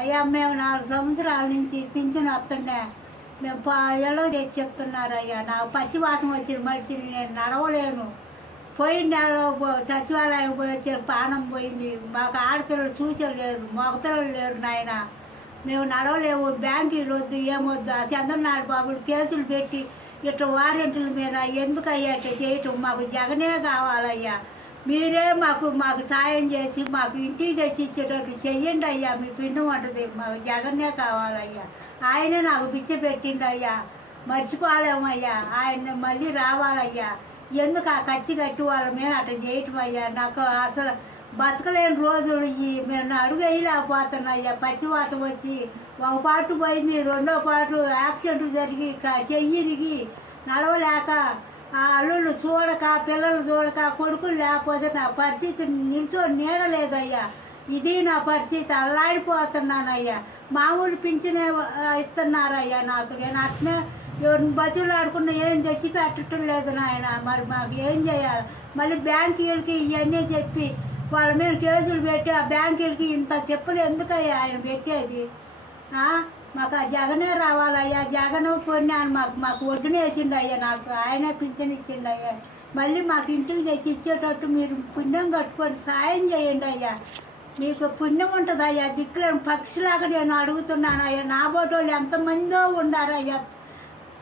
అయ్యా మేము 4 సంవత్సరాల నుంచి పింఛను వస్తుండే మేము ఎల్లో తెచ్చి చెప్తున్నారయ్యా. నాకు పచ్చివాసన వచ్చిన మనిషిని, నేను నడవలేను. పోయిన నెలలో సచివాలయం పోయి వచ్చారు, పానం పోయింది. మాకు ఆడపిల్లలు చూసేలేరు, మగపిల్లలు లేరు నాయన. మేము నడవలేము. బ్యాంకీలు వద్దు, ఏమొద్దు. ఆ చంద్రనారాయణ బాబులు కేసులు పెట్టి ఇట్లా వారెంట్ల మీద ఎందుకు అయ్యా ఇట్లా చేయటం? మాకు జగనే కావాలయ్యా. మీరే మాకు సాయం చేసి మాకు ఇంటికి తెచ్చి ఇచ్చేటట్టు చెయ్యండి అయ్యా. మీ పిండం ఉంటుంది, మాకు జగన్నే కావాలయ్యా. ఆయనే నాకు పిచ్చి పెట్టిండు అయ్యా. మర్చిపోలేమయ్యా. ఆయన మళ్ళీ రావాలయ్యా. ఎందుకు ఆ కచ్చి కట్టి వాళ్ళ మీద అట్లా చేయటం అయ్యా? నాకు అసలు బతకలేని రోజులు మేము అడుగు వేయలేకపోతున్నాయ్యా. పచ్చివాతం వచ్చి ఒక పాటు పోయింది, రెండో పాటు యాక్సిడెంట్ జరిగి చెయ్యిరిగి నడవలేక ఆ అల్లుళ్ళు చూడక, పిల్లలు చూడక, కొడుకులు లేకపోతే నా పరిస్థితి నిల్చొని నీడలేదయ్యా. ఇది నా పరిస్థితి. అల్లాడిపోతున్నానయ్యా. మామూలు పింఛనే ఇస్తున్నారయ్యా నాకు. నేను అట్నే ఎవరిని బతులు ఆడుకున్నా ఏం తెచ్చి పెట్టడం లేదు నాయన. మరి మాకు ఏం చేయాలి? మళ్ళీ బ్యాంకీలకి ఇవన్నీ చెప్పి వాళ్ళ మీద కేసులు పెట్టి ఆ బ్యాంకీలకి ఇంత చెప్పులు ఎందుకయ్యా ఆయన పెట్టేది? మాకు ఆ జగనే రావాలయ్యా. జగన్ పొన్నాను మాకు ఒడ్డునేసిండు అయ్యా. నాకు ఆయనే పింఛన్ ఇచ్చిండు అయ్యా. మళ్ళీ మాకు ఇంటికి తెచ్చి ఇచ్చేటట్టు మీరు పుణ్యం కట్టుకొని సాయం చేయండి అయ్యా. మీకు పుణ్యం ఉంటుంది అయ్యా. దిక్కులేని పక్షిలాగా నేను అడుగుతున్నాను అయ్యా. నా బోటోళ్ళు ఎంతమందో ఉండారయ్యా.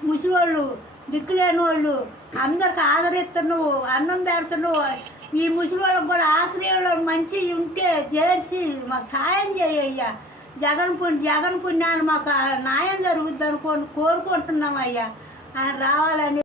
ముసలోళ్ళు, దిక్కులేని వాళ్ళు అందరికి ఆదరిస్తున్నావు, అన్నం పెడుతున్నావు. ఈ ముసలివాళ్ళకి కూడా ఆశ్రయంలో మంచి ఉంటే చేసి మాకు సాయం చేయయ్యా. జగన్ పుణ్యాన్ని మాకు న్యాయం జరుగుద్ది కోరుకుంటున్నాం అయ్యా. ఆయన రావాలని